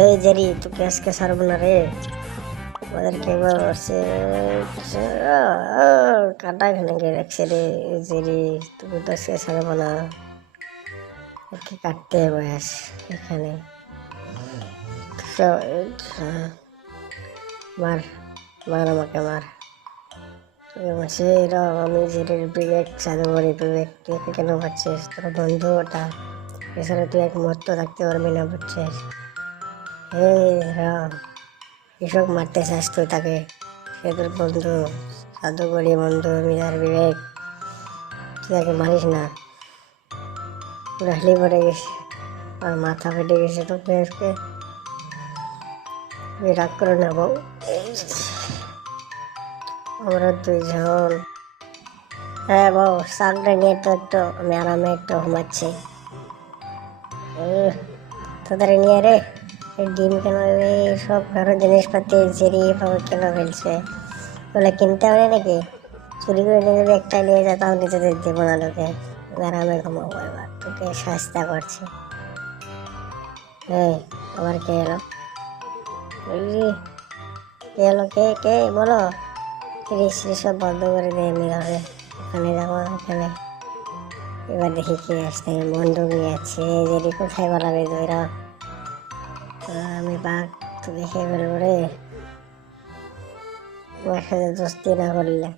এই জেরি, তোকে আজকে ছাড়বো না রে। ওদেরকে এবার হচ্ছে কাটা এখানে গিয়ে রাখছে রে জেরি, তোকে তো না। ওকে কাটতে বয়স এখানে। মার মার আমাকে, মার। বলছে এরা আমি জেরির বিবেক বিবেক, তুই কেন পাচ্ছিস তোর বন্ধু ওটা এছাড়া তুই এক মুহূর্ত থাকতে পারবি না, বুঝছিস? রাম কৃষক মারতে চাস তুই তাকে। সে তোর বন্ধু জাদুঘরি বন্ধু, মিনার, বিবেক। তুই তাকে মারিস না। রাহলি পড়ে গেছে। আর মাথা ফেটে গেছে তো আজকে রাগ করে না, বউ। আমরা দুইজন। হ্যাঁ বউ শাকটা নিয়ে তো একটু, আমি আরামে একটু ঘুমাচ্ছি। তোদের নিয়ে রে। ডিম কেন সব ঘরের জিনিসপাতি জেরিয়ে পাবো কেন ফেলছে বলে কিনতে হবে নাকি? চুরি করে নিয়ে যদি একটা নিয়ে যায় তাও নিজেদের দেবো না তোকে। আরামে ঘুমাবো এবার, তোকে সাজতা করছে। এই, আবার কে এলো? কে এলো? কে কে? বলো। শ্রী সব বন্ধ করে দিয়ে এমনি হবে ওখানে যাব এখানে এবার দেখি কি আসতে বন্দুক নিয়ে যাচ্ছে যদি কোথায় বলাবে তোরা আমি বাঘ তো দেখে ফেলব রে। সাথে দোস্তি না করলে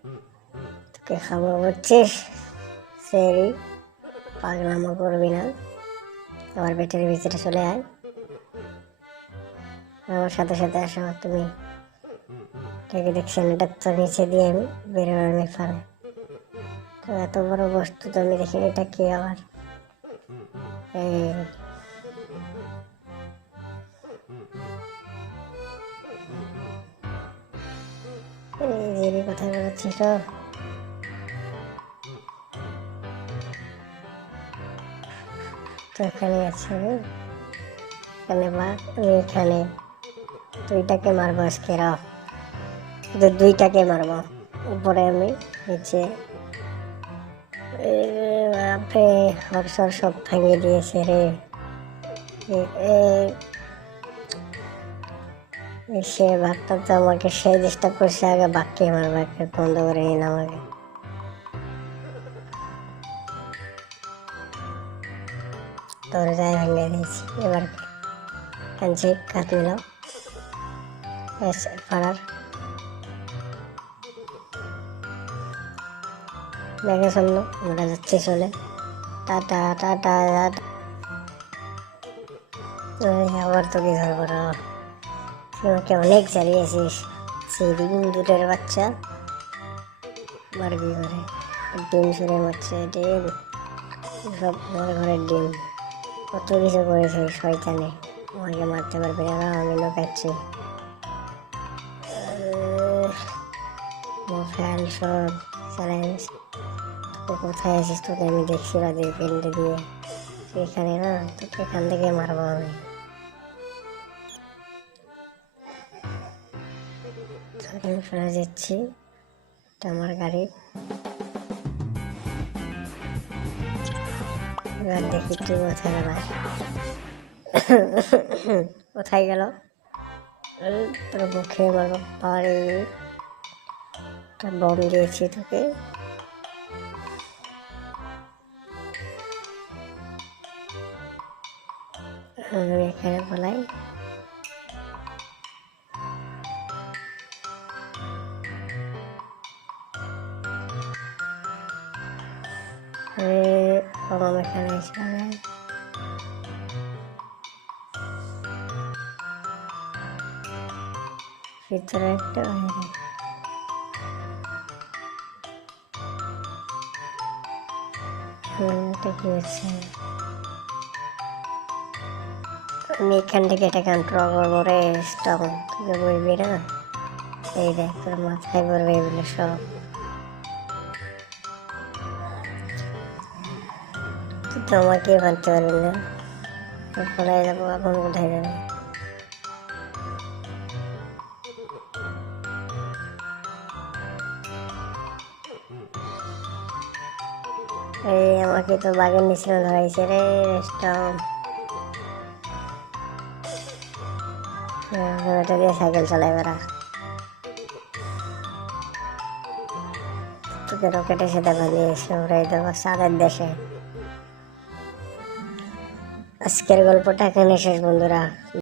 তোকে খাব, বুঝছিস? সেই পাগলামো করবি না। আমার পেটের ভিতরে চলে আয়। আমার সাথে সাথে আসো, তুমি এটাকে দেখছেন এটা তো নিচে দিয়ে আমি বেরোবার আমি পারে তো এত বড় বস্তু তো আমি দেখিনি, এটা কি আবার? এই কোথায় বেরোচ্ছিস তো? এখানে আছে রে। এখানে বা এখানে। দুইটাকে মারবো আজকে রাও দুইটাকে মারবো। উপরে আমি, নিচে। বাপরে হরসর সব ভাঙিয়ে দিয়েছে রে। সে বাঘটা তো আমাকে সেই চেষ্টা করছে, আগে বাঘকে মারবো, একটা বন্ধ করে নিন আমাকে। তোর যায় ভেঙে দিয়েছি, এবার কাত মিলাও ব্যাস পাড়ার। দেখে শুনলো আমরা যাচ্ছি চলে। টাটা টাটা টাটা আবার তোকে ধরবো আমাকে অনেক জ্বালিয়েছিস। সেই দিন দুটোর বাচ্চা। মারবি ঘরে। ডিম সুরে মারছে ডিম সব ঘরে ঘরের ডিম। কত কিছু করেছে শয়তানে। আমাকে মারতে পারবে না আমি লোকাচ্ছি। মোবাইল সব চ্যালেঞ্জ কোথায় আছিস তোকে আমি দেখছি রাতের পেন্টে দিয়ে। এখানে না, তোকে এখান থেকে মারবো আমি। আমি ফেলে যাচ্ছি এটা আমার গাড়ি। এবার দেখি তুই কোথায় গেল কোথায় গেল? তোর মুখে মারো একটা বম দিয়েছি তোকে। আমি এখানে বলাই। বম এখানে এসে ভিতরে একটা বাইরে এটা কি হচ্ছে আমি এখান থেকে এটা কন্ট্রোল করব রে, স্টপ। তুই বলবি না? এই দেখ, তোর মাথায় পড়বে এগুলো সব। তো আমাকে মানতে পারবি না। পড়ায় যাব এখন কোথায় যাবে এই আমাকে তো বাঘের নিচে ধরাইছে রে স্টপ এটা দিয়ে সাইকেল চালাই বেড়া। তোকে রকেটে সেটা বানিয়ে এসে উড়াই দেবো সাদের দেশে। আজকের গল্পটা এখানে শেষ বন্ধুরা।